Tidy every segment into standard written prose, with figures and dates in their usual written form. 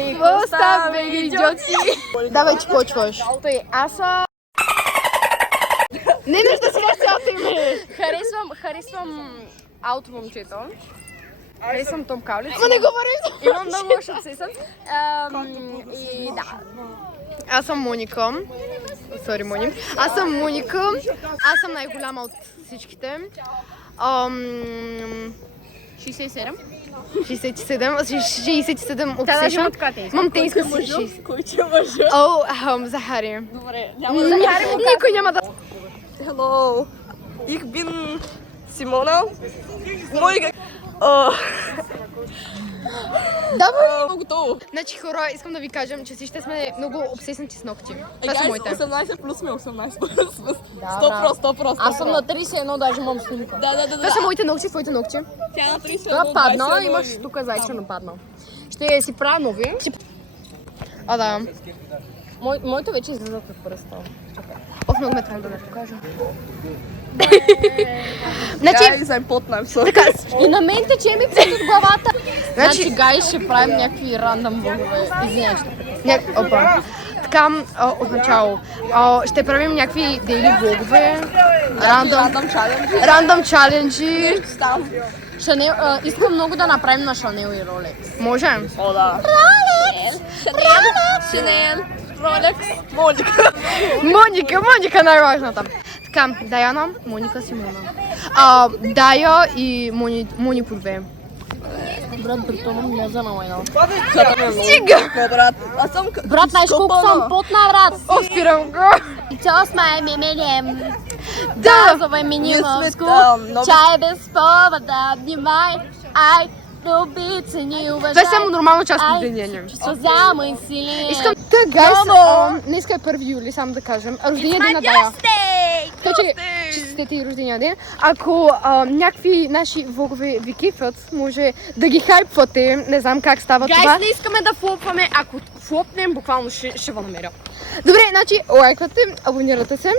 И коста, беги, идиоти! Давай, ти почваш. Аз съм... Не да си цялото име! Харесвам ауто момчето. Харесвам Том Каулиц. Ма не говори! Имам много лош обсесън. И да. Аз съм Моника. Сори, Мони. Аз съм Моника. Аз съм най-голяма от всичките. 67. 67 Тя даже има obsession. така тениска. Имам тениска с Кой 60. че мъжа? О, Захари. Добре, Никой няма да... Hello. Ich bin Simona. Monika. Давай! Много готово. Значи хора, искам да ви кажем, че всички сме много обсеснати с ногти. Това са моите. 18 плюс сме 18 плюс. 100%. Аз съм на 31, даже имам снимка. Да. Това са моите ногти, твоите ногти. Тя на 31. Това падна, 21. имаш тук зайче нападна. Ще си правя нови. А, да. Моите вече излизат от пръста. Оф, много ме трябва да ви покажа. Значи, Guys, I'm pot now, sorry. така, И на мен тече ми път от главата. Значи- Значи, гай, ще правим някакви рандъм влогове. Извинявай, ще опа. Така, отначало. Ще правим някакви дейли влогове, рандом чаленджи. Шанел, искам много да направим на Шанел и Ролекс. Може? О, да. Шанел. Моника най-важната. Така, Даяна, Моника, Симона. Дая и Мони по две. Брат, при това не за на война. Стига! Брат, аз съм... Брат, знаеш колко съм потна, брат? О, спирам го! И цял сме мемелем. Да! Казвай ми Ние сме, немъско. много- Чай без повода, внимай. Ай, любите ни уважай. Това е само нормална част от деня. Чувства замисли. Искам да, гайс, днеска е 1 юли, само да кажем. Рождения ден на Дая. Така че, честите и рождения ден. Ако някакви наши влогове ви кефят, може да ги хайпвате. Не знам как става това. Гайс, не искаме да флопваме. Ако флопнем, буквално ще го намеря. Добре, значи лайквате, абонирате се.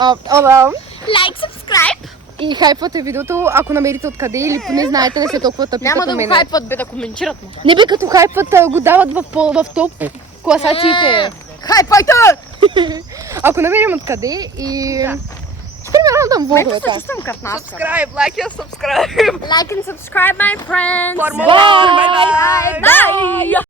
Лайк, сабскрайб. И хайпвате видеото, ако намерите откъде или поне знаете, не сте толкова тъпи Няма като да го мене. хайпват, бе, да коментират му. Не бе, като хайпват, го дават в топ класациите. Хайпайте! Ако намерим откъде и... Ще примерно да влогове това. Чувствам като нас. Subscribe, like and subscribe. Like and subscribe, my friends. For more. Bye. Bye.